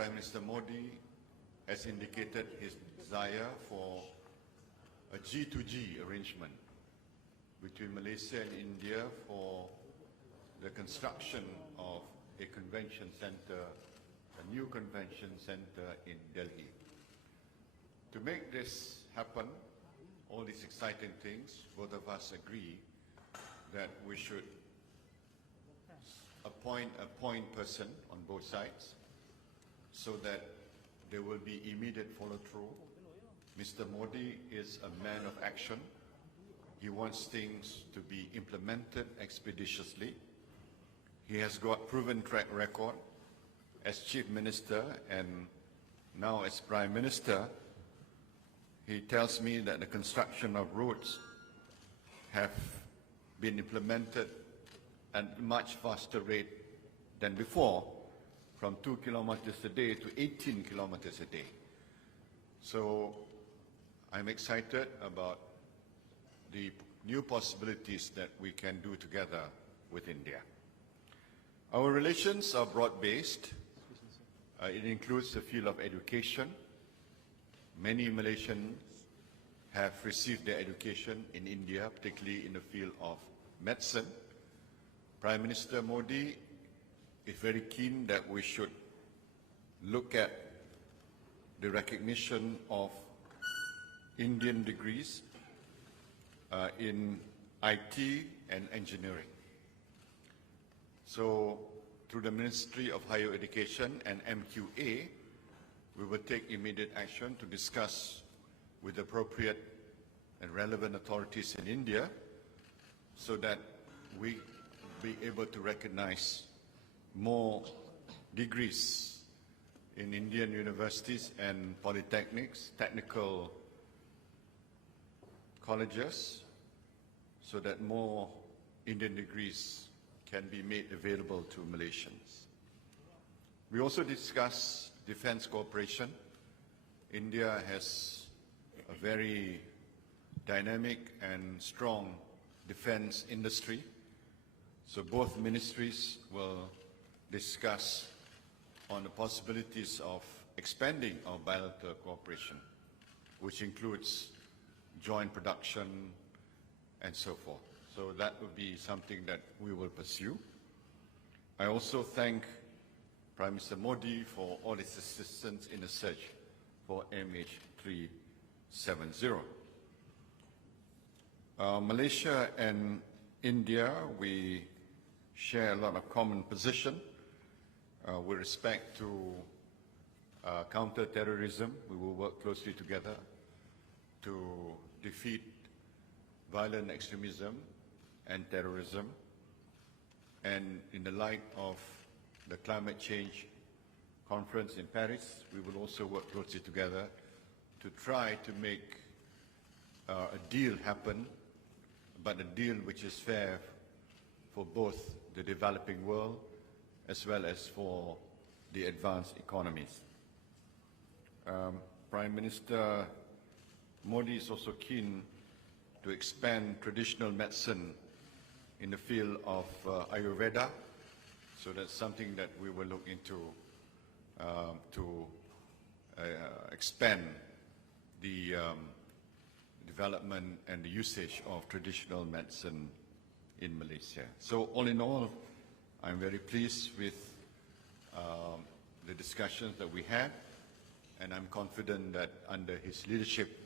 Prime Minister Modi has indicated his desire for a G2G arrangement between Malaysia and India for the construction of a convention center, a new convention center in Delhi. To make this happen, all these exciting things, both of us agree that we should appoint a point person on both sides so that there will be immediate follow-through. Mr. Modi is a man of action. He wants things to be implemented expeditiously. He has got proven track record as Chief Minister and now as Prime Minister. He tells me that the construction of roads have been implemented at a much faster rate than before, from 2 kilometers a day to 18 kilometers a day. So I'm excited about the new possibilities that we can do together with India. Our relations are broad-based. It includes the field of education. Many Malaysians have received their education in India, particularly in the field of medicine. Prime Minister Modi is very keen that we should look at the recognition of Indian degrees in IT and engineering. So, through the Ministry of Higher Education and MQA, we will take immediate action to discuss with appropriate and relevant authorities in India so that we be able to recognize more degrees in Indian universities and polytechnics, technical colleges, so that more Indian degrees can be made available to Malaysians. We also discuss defense cooperation. India has a very dynamic and strong defense industry. So both ministries will discuss on the possibilities of expanding our bilateral cooperation, which includes joint production and so forth. So that would be something that we will pursue. I also thank Prime Minister Modi for all his assistance in the search for MH370. Malaysia and India, we share a lot of common position with respect to counter-terrorism. We will work closely together to defeat violent extremism and terrorism. And in the light of the climate change conference in Paris, we will also work closely together to try to make a deal happen, but a deal which is fair for both the developing world as well as for the advanced economies. Prime Minister Modi is also keen to expand traditional medicine in the field of Ayurveda, so that's something that we will look into to expand the development and the usage of traditional medicine in Malaysia. So all in all, I'm very pleased with the discussions that we had, and I'm confident that under his leadership,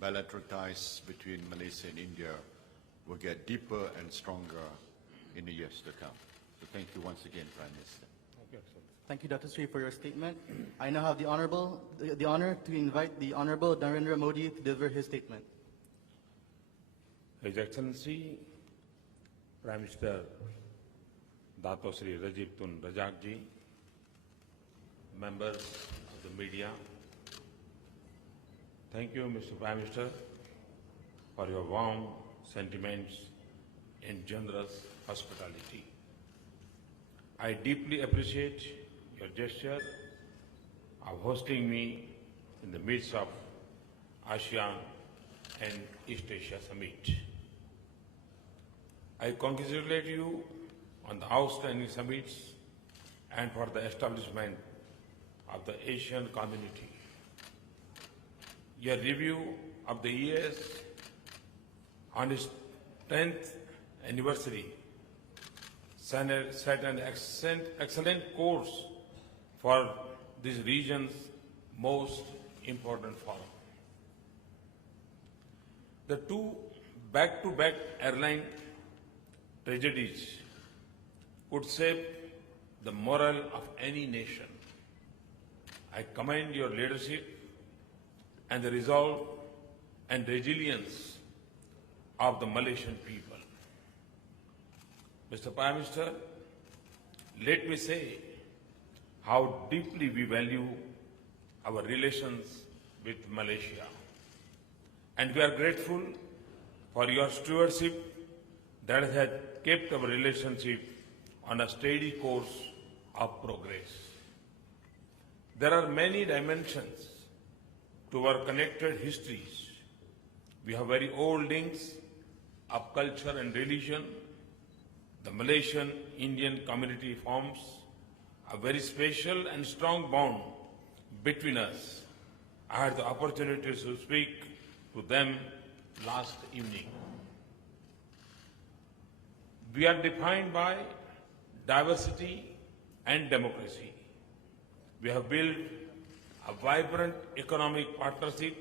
bilateral ties between Malaysia and India will get deeper and stronger in the years to come. So thank you once again, Prime Minister. Thank you, Dr. Sri, for your statement. I now have the honor to invite the Honorable Narendra Modi to deliver his statement. His Excellency, Prime Minister Dato Sri Najib Razak ji, members of the media, thank you, Mr. Prime Minister, for your warm sentiments and generous hospitality. I deeply appreciate your gesture of hosting me in the midst of ASEAN and East Asia Summit. I congratulate you on the outstanding summits and for the establishment of the Asian community. Your review of the years on its 10th anniversary set an excellent course for this region's most important forum. The two back-to-back airline tragedies could shape the morale of any nation. I commend your leadership and the resolve and resilience of the Malaysian people. Mr. Prime Minister, let me say how deeply we value our relations with Malaysia. And we are grateful for your stewardship that has kept our relationship on a steady course of progress. There are many dimensions to our connected histories. We have very old links of culture and religion. The Malaysian-Indian community forms a very special and strong bond between us. I had the opportunity to speak to them last evening. We are defined by diversity and democracy. We have built a vibrant economic partnership.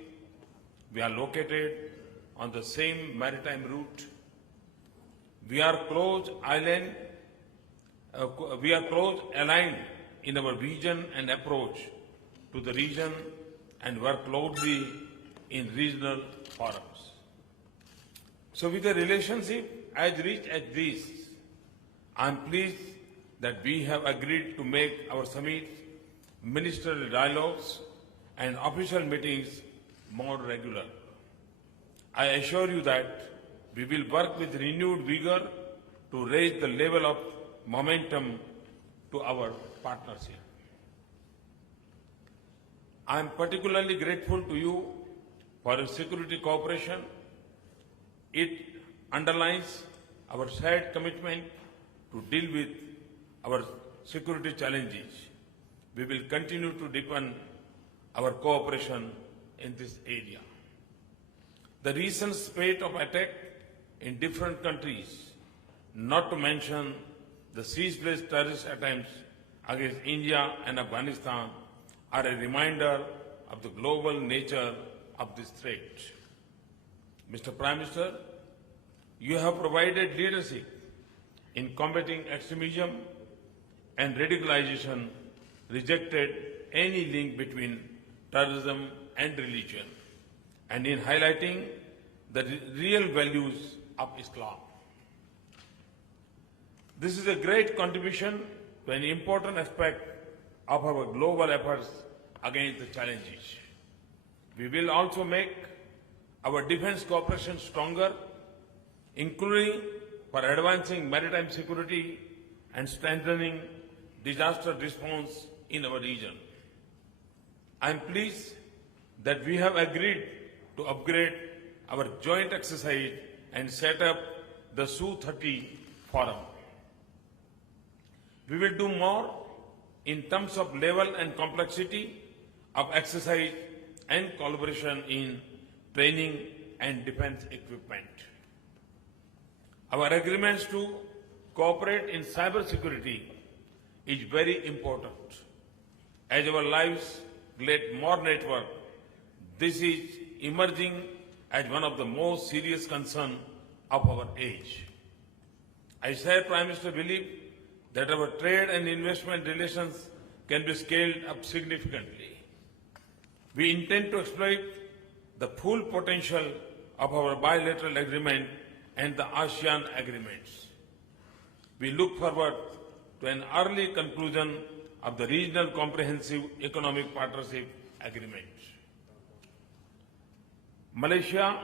We are located on the same maritime route. We are close aligned in our vision and approach to the region and work closely in regional forums. So with a relationship as rich as this, I am pleased that we have agreed to make our summits, ministerial dialogues and official meetings more regular. I assure you that we will work with renewed vigor to raise the level of momentum to our partnership. I am particularly grateful to you for your security cooperation. It underlines our shared commitment to deal with our security challenges. We will continue to deepen our cooperation in this area. The recent spate of attacks in different countries, not to mention the ceaseless terrorist attempts against India and Afghanistan, are a reminder of the global nature of this threat. Mr. Prime Minister, you have provided leadership in combating extremism and radicalization, rejected any link between terrorism and religion, and in highlighting the real values of Islam. This is a great contribution to an important aspect of our global efforts against the challenges. We will also make our defense cooperation stronger, including for advancing maritime security and strengthening disaster response in our region. I am pleased that we have agreed to upgrade our joint exercise and set up the Su-30 Forum. We will do more in terms of level and complexity of exercise and collaboration in training and defense equipment. Our agreements to cooperate in cybersecurity is very important. As our lives get more network, this is emerging as one of the most serious concerns of our age. I share Prime Minister belief that our trade and investment relations can be scaled up significantly. We intend to exploit the full potential of our bilateral agreement and the ASEAN agreements. We look forward to an early conclusion of the Regional Comprehensive Economic Partnership Agreement. Malaysian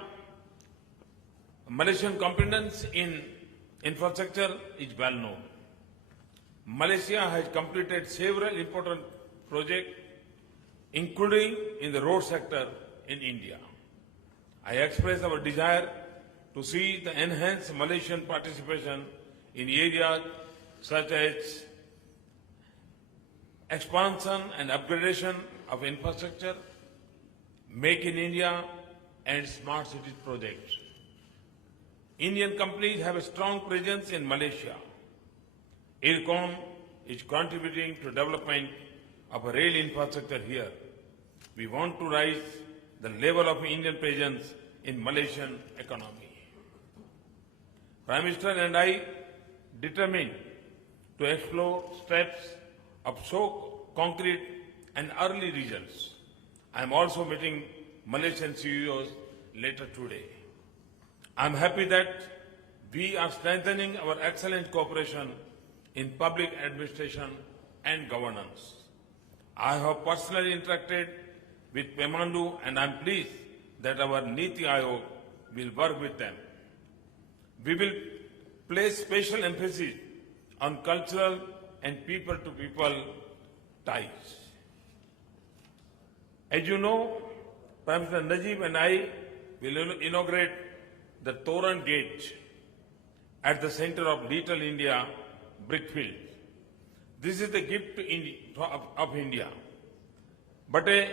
competence in infrastructure is well known. Malaysia has completed several important projects, including in the road sector in India. I express our desire to see the enhanced Malaysian participation in areas such as expansion and upgradation of infrastructure, Make in India and Smart Cities projects. Indian companies have a strong presence in Malaysia. IRCON is contributing to development of a rail infrastructure here. We want to raise the level of Indian presence in Malaysian economy. Prime Minister and I determined to explore steps of so concrete and early results. I am also meeting Malaysian CEOs later today. I am happy that we are strengthening our excellent cooperation in public administration and governance. I have personally interacted with Pemandu and I am pleased that our Niti Aayog will work with them. We will place special emphasis on cultural and people-to-people ties. As you know, Prime Minister Najib and I will inaugurate the Toran Gate at the center of Little India Brickfield. This is the gift of India, but a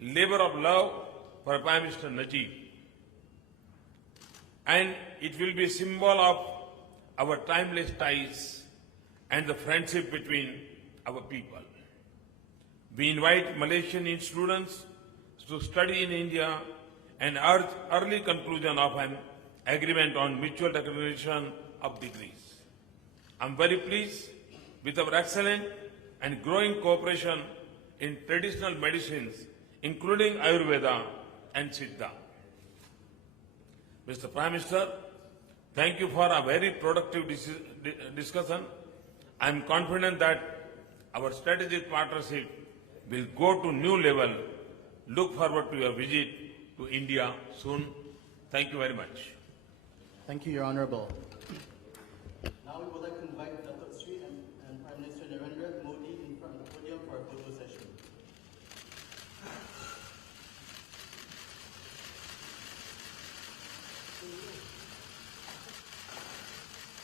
labor of love for Prime Minister Najib. And it will be a symbol of our timeless ties and the friendship between our people. We invite Malaysian students to study in India and urge early conclusion of an agreement on mutual recognition of degrees. I am very pleased with our excellent and growing cooperation in traditional medicines, including Ayurveda and Siddha. Mr. Prime Minister, thank you for a very productive discussion. I am confident that our strategic partnership will go to new level. Look forward to your visit to India soon. Thank you very much. Thank you, Your Honorable. Now we would like to invite Dr.